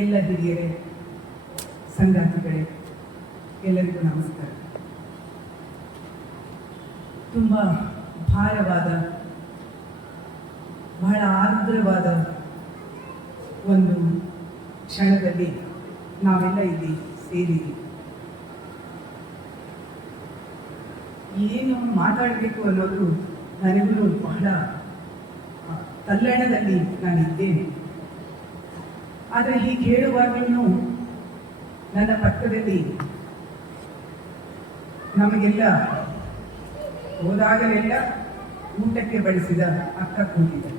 ಎಲ್ಲ ಹಿರಿಯರೇ, ಸಂಗಾತಿಗಳೇ, ಎಲ್ಲರಿಗೂ ನಮಸ್ಕಾರ. ತುಂಬ ಭಾರವಾದ, ಬಹಳ ಆರ್ದ್ರವಾದ ಒಂದು ಕ್ಷಣದಲ್ಲಿ ನಾವೆಲ್ಲ ಇಲ್ಲಿ ಸೇರಿದ್ದೀವಿ. ಏನು ಮಾತಾಡಬೇಕು ಅನ್ನೋದು ನನಗೂ ಬಹಳ ತಲ್ಲಣದಲ್ಲಿ ನಾನಿದ್ದೇನೆ. ಆದರೆ ಹೀಗೆ ಹೇಳುವಾಗಲೂ ನನ್ನ ಪಕ್ಕದಲ್ಲಿ ನಮಗೆಲ್ಲ ಹೋದಾಗಲೆಲ್ಲ ಊಟಕ್ಕೆ ಬಳಸಿದ ಅಕ್ಕ ಕೂತಿದೆ.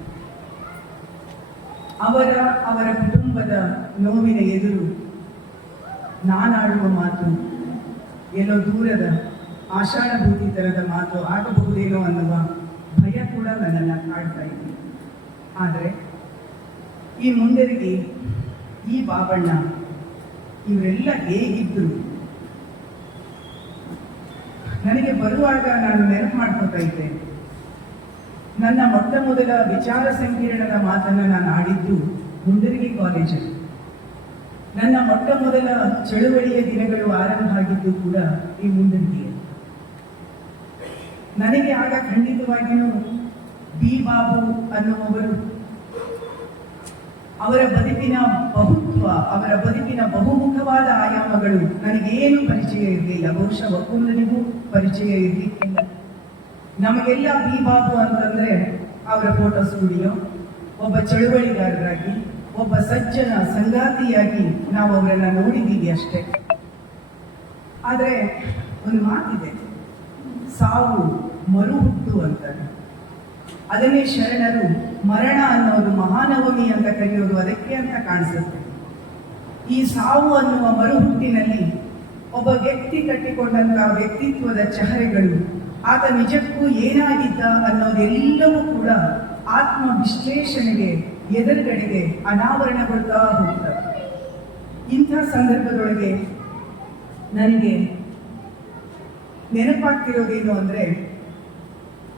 ಅವರ ಕುಟುಂಬದ ನೋವಿನ ಎದುರು ನಾನಾಡುವ ಮಾತು ಎಲ್ಲೋ ದೂರದ ಆಷಾಢಭೂತಿ ಥರದ ಮಾತು ಆಗಬಹುದೇನೋ ಅನ್ನುವ ಭಯ ಕೂಡ ನನ್ನನ್ನು ಕಾಡ್ತಾ ಇದೆ. ಆದರೆ ಈ ಮುಂದರಿಗೆ ಈ ಬಾಬಣ್ಣ ಇವರೆಲ್ಲ ಹೇಗಿದ್ರು ನನಗೆ ಬರುವಾಗ ನಾನು ನೆನಪು ಮಾಡ್ಕೋತಾ ಇದ್ದೆ. ನನ್ನ ಮೊಟ್ಟ ಮೊದಲ ವಿಚಾರ ಸಂಕಿರಣದ ಮಾತನ್ನು ನಾನು ಆಡಿದ್ದು ಮುಂದರಿಗೆ ಕಾಲೇಜಲ್ಲಿ. ನನ್ನ ಮೊಟ್ಟ ಮೊದಲ ಚಳುವಳಿಯ ದಿನಗಳು ಆರಂಭ ಆಗಿದ್ದು ಕೂಡ ಈ ಮುಂದರಿಗೆ. ನನಗೆ ಆಗ ಖಂಡಿತವಾಗಿಯೂ ಬಿ ಬಾಬು ಅನ್ನುವವರು ಅವರ ಬದುಕಿನ ಬಹುತ್ವ, ಅವರ ಬದುಕಿನ ಬಹುಮುಖವಾದ ಆಯಾಮಗಳು ನನಗೇನು ಪರಿಚಯ ಇರಲಿಲ್ಲ. ಬಹುಶಃ ಒಬ್ಬೊಂದರಿಗೂ ಪರಿಚಯ ಇರಲಿಕ್ಕಿಲ್ಲ. ನಮಗೆಲ್ಲ ಬಿ ಬಾಬು ಅಂತಂದ್ರೆ ಅವರ ಫೋಟೋ ಸ್ಟುಡಿಯೋ, ಒಬ್ಬ ಚಳುವಳಿಗಾರರಾಗಿ, ಒಬ್ಬ ಸಜ್ಜನ ಸಂಗಾತಿಯಾಗಿ ನಾವು ಅವರನ್ನ ನೋಡಿದ್ದೀವಿ ಅಷ್ಟೇ. ಆದರೆ ಒಂದು ಮಾತಿದೆ, ಸಾವು ಮರುಹುಟ್ಟು ಅಂತಾರೆ. ಅದನ್ನೇ ಶರಣರು ಮರಣ ಅನ್ನೋದು ಮಹಾನವಮಿ ಅಂತ ಕರೆಯೋದು ಅದಕ್ಕೆ ಅಂತ ಕಾಣಿಸುತ್ತೆ. ಈ ಸಾವು ಅನ್ನುವ ಮರುಹುಟ್ಟಿನಲ್ಲಿ ಒಬ್ಬ ವ್ಯಕ್ತಿ ಕಟ್ಟಿಕೊಂಡಂತಹ ವ್ಯಕ್ತಿತ್ವದ ಚಹರೆಗಳು, ಆತ ನಿಜಕ್ಕೂ ಏನಾಗಿದ್ದ ಅನ್ನೋದೆಲ್ಲವೂ ಕೂಡ ಆತ್ಮ ವಿಶ್ಲೇಷಣೆಗೆ ಎದುರುಗಡೆಗೆ ಅನಾವರಣಗೊಳ್ತಾ ಹೋಗ್ತದೆ. ಇಂಥ ಸಂದರ್ಭದೊಳಗೆ ನನಗೆ ನೆನಪಾಗ್ತಿರೋದೇನು ಅಂದರೆ,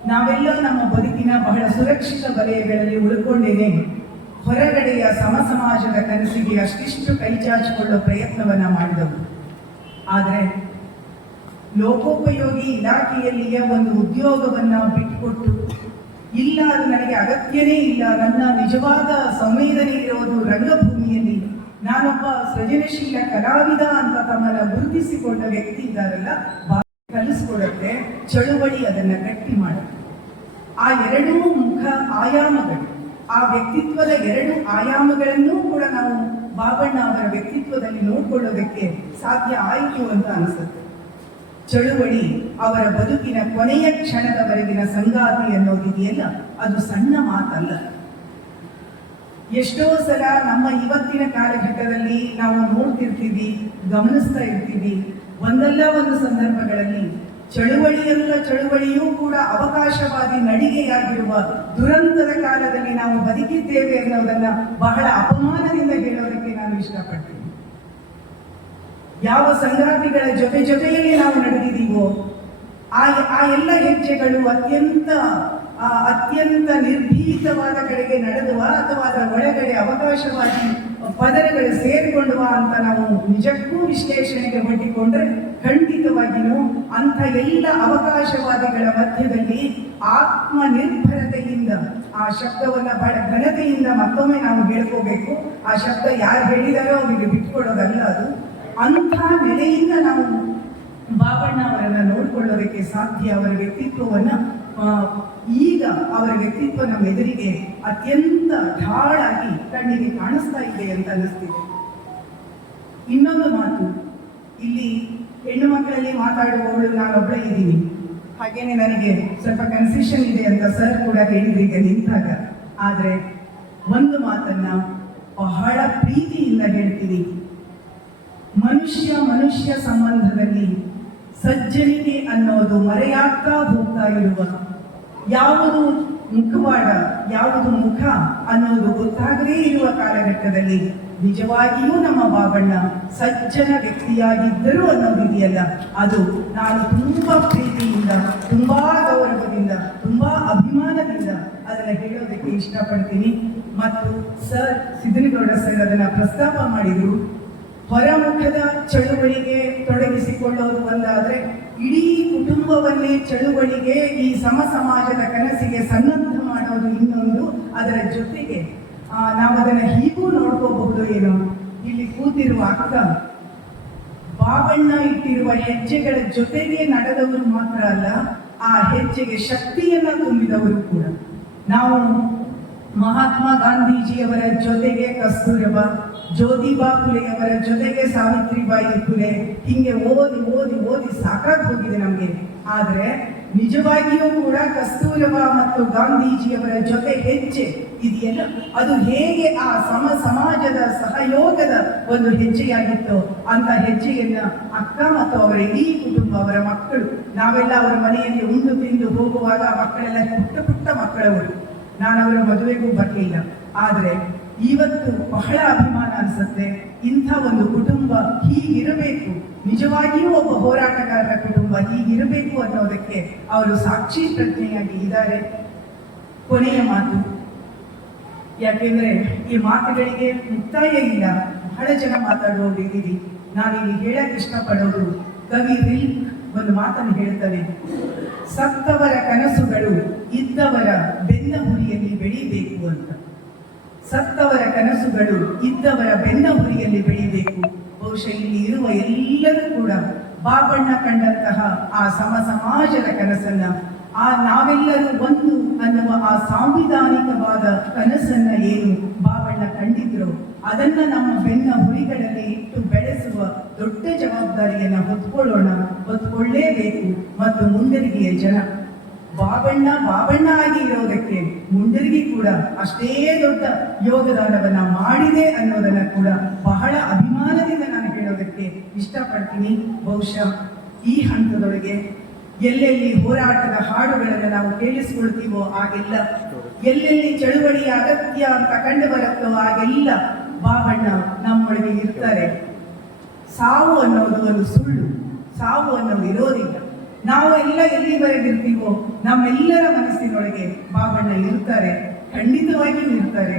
ನಾವೆಲ್ಲ ನಮ್ಮ ಬದುಕಿನ ಬಹಳ ಸುರಕ್ಷಿತ ವಲಯಗಳಲ್ಲಿ ಉಳ್ಕೊಂಡೇನೆ ಹೊರಗಡೆಯ ಸಮಸಮಾಜದ ಕನಸಿಗೆ ಅಷ್ಟಿಷ್ಟು ಕೈಚಾಚಿಕೊಳ್ಳೋ ಪ್ರಯತ್ನವನ್ನ ಮಾಡಿದವು. ಆದರೆ ಲೋಕೋಪಯೋಗಿ ಇಲಾಖೆಯಲ್ಲಿಯ ಒಂದು ಉದ್ಯೋಗವನ್ನ ಬಿಟ್ಟುಕೊಟ್ಟು, ಇಲ್ಲ ಅದು ನನಗೆ ಅಗತ್ಯನೇ ಇಲ್ಲ, ನನ್ನ ನಿಜವಾದ ಸಂವೇದನೆ ಇರೋದು ರಂಗಭೂಮಿಯಲ್ಲಿ, ನಾನೊಬ್ಬ ಸೃಜನಶೀಲ ಕಲಾವಿದ ಅಂತ ತಮ್ಮನ್ನ ಗುರುತಿಸಿಕೊಂಡ ವ್ಯಕ್ತಿ ಇದ್ದಾರಲ್ಲ, ಕಲಿಸ್ಕೊಡುತ್ತೆ ಚಳುವಳಿ, ಅದನ್ನ ಗಟ್ಟಿ ಮಾಡುತ್ತೆ. ಆ ಎರಡೂ ಮುಖ ಆಯಾಮಗಳು, ಆ ವ್ಯಕ್ತಿತ್ವದ ಎರಡು ಆಯಾಮಗಳನ್ನೂ ಕೂಡ ನಾವು ಬಾಬಣ್ಣ ಅವರ ವ್ಯಕ್ತಿತ್ವದಲ್ಲಿ ನೋಡ್ಕೊಳ್ಳೋದಕ್ಕೆ ಸಾಧ್ಯ ಆಯಿತು ಅಂತ ಅನಿಸುತ್ತೆ. ಚಳುವಳಿ ಅವರ ಬದುಕಿನ ಕೊನೆಯ ಕ್ಷಣದವರೆಗಿನ ಸಂಗಾತಿ ಅನ್ನೋದಿದೆಯಲ್ಲ, ಅದು ಸಣ್ಣ ಮಾತಲ್ಲ. ಎಷ್ಟೋ ಸಲ ನಮ್ಮ ಇವತ್ತಿನ ಕಾಲಘಟ್ಟದಲ್ಲಿ ನಾವು ನೋಡ್ತಿರ್ತೀವಿ, ಗಮನಿಸ್ತಾ ಇರ್ತೀವಿ, ಒಂದಲ್ಲ ಒಂದು ಸಂದರ್ಭಗಳಲ್ಲಿ ಚಳುವಳಿಯೂ ಕೂಡ ಅವಕಾಶವಾದಿ ನಡಿಗೆಯಾಗಿರುವ ದುರಂತದ ಕಾಲದಲ್ಲಿ ನಾವು ಬದುಕಿದ್ದೇವೆ ಅನ್ನೋದನ್ನ ಬಹಳ ಅಪಮಾನದಿಂದ ಹೇಳೋದಕ್ಕೆ ನಾನು ಇಷ್ಟಪಡ್ತೀನಿ. ಯಾವ ಸಂಗಾತಿಗಳ ಜೊತೆಯಲ್ಲಿ ನಾವು ನಡೆದಿದ್ದೀವೋ ಆ ಎಲ್ಲ ಹೆಜ್ಜೆಗಳು ಅತ್ಯಂತ ನಿರ್ಭೀತವಾದ ಕಡೆಗೆ ನಡೆದುವ ಅಥವಾ ಅದರ ಒಳಗಡೆ ಅವಕಾಶವಾಗಿ ಪದರಗಳು ಸೇರಿಕೊಂಡುವ ಅಂತ ನಾವು ನಿಜಕ್ಕೂ ವಿಶ್ಲೇಷಣೆಗೆ ಒಡ್ಡಿಕೊಂಡ್ರೆ ಖಂಡಿತವಾಗಿಯೂ ಅಂಥ ಎಲ್ಲ ಅವಕಾಶವಾದಿಗಳ ಮಧ್ಯದಲ್ಲಿ ಆತ್ಮನಿರ್ಭರತೆಯಿಂದ, ಆ ಶಬ್ದವನ್ನ ಬಹಳ ಘನತೆಯಿಂದ ಮತ್ತೊಮ್ಮೆ ನಾವು ಹೇಳ್ಕೋಬೇಕು. ಆ ಶಬ್ದ ಯಾರು ಹೇಳಿದಾರೋ ಅವರಿಗೆ ಬಿಟ್ಕೊಡೋದಲ್ಲ ಅದು. ಅಂಥ ನೆಲೆಯಿಂದ ನಾವು ಬಾಬಣ್ಣ ಅವರನ್ನ ನೋಡಿಕೊಳ್ಳೋದಕ್ಕೆ ಸಾಧ್ಯ. ಅವರ ವ್ಯಕ್ತಿತ್ವವನ್ನ ಈಗ ಅವರ ವ್ಯಕ್ತಿತ್ವ ನಮ್ಮ ಎದುರಿಗೆ ಅತ್ಯಂತ ಢಾಳಾಗಿ ಕಣ್ಣಿಗೆ ಕಾಣಿಸ್ತಾ ಇದೆ ಅಂತ ಅನಿಸ್ತಿದೆ. ಇನ್ನೊಂದು ಮಾತು, ಇಲ್ಲಿ ಹೆಣ್ಣು ಮಕ್ಕಳಲ್ಲಿ ಮಾತಾಡುವವಳು ನಾನೊಬ್ಬಳೇ ಇದ್ದೀನಿ. ಹಾಗೇನೆ ನನಗೆ ಸ್ವಲ್ಪ ಕನ್ಸೆಷನ್ ಇದೆ ಅಂತ ಸರ್ ಕೂಡ ಹೇಳಿದ್ರು ಈಗ ನಿಂತಾಗ. ಆದರೆ ಒಂದು ಮಾತನ್ನ ಬಹಳ ಪ್ರೀತಿಯಿಂದ ಹೇಳ್ತೀನಿ, ಮನುಷ್ಯ ಸಂಬಂಧದಲ್ಲಿ ಸಜ್ಜನಿಕೆ ಅನ್ನೋದು ಮರೆಯಾಗ್ತಾ ಹೋಗ್ತಾ ಇರುವ, ಯಾವುದು ಮುಖವಾಡ ಯಾವುದು ಮುಖ ಅನ್ನೋದು ಗೊತ್ತಾಗದೇ ಇರುವ ಕಾಲಘಟ್ಟದಲ್ಲಿ ನಿಜವಾಗಿಯೂ ನಮ್ಮ ಬಾಬಣ್ಣ ಸಜ್ಜನ ವ್ಯಕ್ತಿಯಾಗಿದ್ದರು ಅನ್ನೋದಿದೆಯಲ್ಲ, ಅದು ನಾನು ತುಂಬಾ ಪ್ರೀತಿಯಿಂದ, ತುಂಬಾ ಗೌರವದಿಂದ, ತುಂಬಾ ಅಭಿಮಾನದಿಂದ ಅದನ್ನು ಹೇಳೋದಕ್ಕೆ ಇಷ್ಟಪಡ್ತೀನಿ. ಮತ್ತು ಸರ್ ಸಿದ್ದನಗೌಡ ಸರ್ ಅದನ್ನ ಪ್ರಸ್ತಾಪ ಮಾಡಿದ್ರು. ಹೊರಮುಖದ ಚಳುವಳಿಗೆ ತೊಡಗಿಸಿಕೊಳ್ಳೋದು ಒಂದಾದ್ರೆ, ಇಡೀ ಕುಟುಂಬವನ್ನೇ ಚಳುವಳಿಗೆ ಈ ಸಮ ಸಮಾಜದ ಕನಸಿಗೆ ಸನ್ನದ್ಧ ಮಾಡೋದು ಇನ್ನೊಂದು. ಅದರ ಜೊತೆಗೆ ನಾವು ಅದನ್ನ ಹೀಗೂ ನೋಡ್ಕೋಬಹುದು. ಏನು, ಇಲ್ಲಿ ಕೂತಿರುವ ಅಕ್ಕ ಬಾಬಣ್ಣ ಇಟ್ಟಿರುವ ಹೆಜ್ಜೆಗಳ ಜೊತೆಗೆ ನಡೆದವರು ಮಾತ್ರ ಅಲ್ಲ, ಆ ಹೆಜ್ಜೆಗೆ ಶಕ್ತಿಯನ್ನ ತುಂಬಿದವರು ಕೂಡ. ನಾವು ಮಹಾತ್ಮ ಗಾಂಧೀಜಿಯವರ ಜೊತೆಗೆ ಕಸ್ತೂರಬಾ, ಜ್ಯೋತಿಬಾ ಫುಲೆಯವರ ಜೊತೆಗೆ ಸಾವಿತ್ರಿಬಾಯಿ ಫುಲೆ, ಹಿಂಗೆ ಓದಿ ಓದಿ ಓದಿ ಸಾಕಾಗಿ ಹೋಗಿದೆ ನಮಗೆ. ಆದರೆ ನಿಜವಾಗಿಯೂ ಕೂಡ ಕಸ್ತೂರಬಾ ಮತ್ತು ಗಾಂಧೀಜಿಯವರ ಜೊತೆ ಹೆಜ್ಜೆ ಇದೆಯಲ್ಲ, ಅದು ಹೇಗೆ ಆ ಸಮಾಜದ ಸಹಯೋಗದ ಒಂದು ಹೆಜ್ಜೆಯಾಗಿತ್ತು ಅಂತ ಹೆಜ್ಜೆಯನ್ನ ಅಕ್ಕ ಮತ್ತು ಅವರ ಇಡೀ ಕುಟುಂಬ, ಅವರ ಮಕ್ಕಳು, ನಾವೆಲ್ಲ ಅವರ ಮನೆಯಲ್ಲಿ ಉಂಡು ತಿಂದು ಹೋಗುವಾಗ ಮಕ್ಕಳೆಲ್ಲ ಪುಟ್ಟ ಪುಟ್ಟ ಮಕ್ಕಳವರು. ನಾನು ಅವರ ಮದುವೆಗೂ ಬರಲಿಲ್ಲ, ಆದರೆ ಇವತ್ತು ಬಹಳ ಅಭಿಮಾನ ಅನಿಸುತ್ತೆ. ಇಂಥ ಒಂದು ಕುಟುಂಬ ಹೀಗಿರಬೇಕು, ನಿಜವಾಗಿಯೂ ಒಬ್ಬ ಹೋರಾಟಗಾರರ ಕುಟುಂಬ ಹೀಗಿರಬೇಕು ಅನ್ನೋದಕ್ಕೆ ಅವರು ಸಾಕ್ಷಿ ಪ್ರಜ್ಞೆಯಾಗಿ ಇದ್ದಾರೆ. ಕೊನೆಯ ಮಾತು, ಯಾಕೆಂದ್ರೆ ಈ ಮಾತುಗಳಿಗೆ ಮುಕ್ತಾಯ ಇಲ್ಲ, ಬಹಳ ಜನ ಮಾತಾಡುವವರಿದ್ದೀರಿ. ನಾನಿಲ್ಲಿ ಹೇಳಕ್ ಇಷ್ಟಪಡೋದು, ಕವಿ ರಿಲ್ಕ್ ಒಂದು ಮಾತನ್ನು ಹೇಳ್ತಾನೆ, ಸತ್ತವರ ಕನಸುಗಳು ಇದ್ದವರ ಬೆನ್ನ ಹುರಿಯಲ್ಲಿ ಬೆಳಿಬೇಕು ಅಂತ. ಸತ್ತವರ ಕನಸುಗಳು ಇದ್ದವರ ಬೆನ್ನ ಹುರಿಯಲ್ಲಿ ಬೆಳಿಬೇಕು. ಬಹುಶಃ ಇಲ್ಲಿ ಇರುವ ಎಲ್ಲರೂ ಕೂಡ ಬಾಬಣ್ಣ ಕಂಡಂತಹ ಆ ಸಮಾಜದ ಕನಸನ್ನ, ಆ ನಾವೆಲ್ಲರೂ ಒಂದು ಅನ್ನುವ ಆ ಸಾಂವಿಧಾನಿಕವಾದ ಕನಸನ್ನ ಏನು ಬಾಬಣ್ಣ ಕಂಡಿದ್ರು, ಅದನ್ನ ನಮ್ಮ ಬೆನ್ನ ಹುರಿಗಳಲ್ಲಿ ಇಟ್ಟು ಬೆಳೆಸುವ ದೊಡ್ಡ ಜವಾಬ್ದಾರಿಯನ್ನ ಹೊತ್ಕೊಳ್ಳೇಬೇಕು. ಮತ್ತು ಮುಂಡರಗಿಯ ಜನ ಬಾಬಣ್ಣ ಆಗಿ ಇರೋದಕ್ಕೆ ಮುಂಡರಗಿ ಕೂಡ ಅಷ್ಟೇ ದೊಡ್ಡ ಯೋಗದಾನವನ್ನ ಮಾಡಿದೆ ಅನ್ನೋದನ್ನ ಕೂಡ ಬಹಳ ಅಭಿಮಾನದಿಂದ ನಾನು ಹೇಳೋದಕ್ಕೆ ಇಷ್ಟಪಡ್ತೀನಿ. ಬಹುಶಃ ಈ ಹಂತದೊಳಗೆ ಎಲ್ಲೆಲ್ಲಿ ಹೋರಾಟದ ಹಾಡುಗಳನ್ನು ನಾವು ಕೇಳಿಸ್ಕೊಳ್ತೀವೋ ಆಗೆಲ್ಲ, ಎಲ್ಲೆಲ್ಲಿ ಚಳುವಳಿಯ ಅಗತ್ಯ ಅಂತ ಕಂಡು ಬರುತ್ತೋ ಆಗೆಲ್ಲ ಬಾಬಣ್ಣ ನಮ್ಮೊಳಗೆ ಇರ್ತಾರೆ. ಸಾವು ಅನ್ನೋದು ಒಂದು ಸುಳ್ಳು, ಸಾವು ಅನ್ನೋದು ಇರೋದಿಲ್ಲ. ನಾವು ಎಲ್ಲ ಎಲ್ಲಿವರೆಗಿರ್ತೀವೋ ನಮ್ಮೆಲ್ಲರ ಮನಸ್ಸಿನೊಳಗೆ ಬಾಬಣ್ಣ ಇರ್ತಾರೆ, ಖಂಡಿತವಾಗಿಯೂ ಇರ್ತಾರೆ.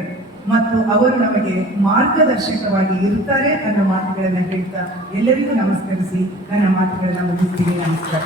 ಮತ್ತು ಅವರು ನಮಗೆ ಮಾರ್ಗದರ್ಶಕವಾಗಿ ಇರ್ತಾರೆ ಅನ್ನೋ ಮಾತುಗಳನ್ನು ಹೇಳ್ತಾ ಎಲ್ಲರಿಗೂ ನಮಸ್ಕರಿಸಿ ನನ್ನ ಮಾತುಗಳನ್ನು ಮುಗಿಸ್ತೀನಿ. ನಮಸ್ಕಾರ.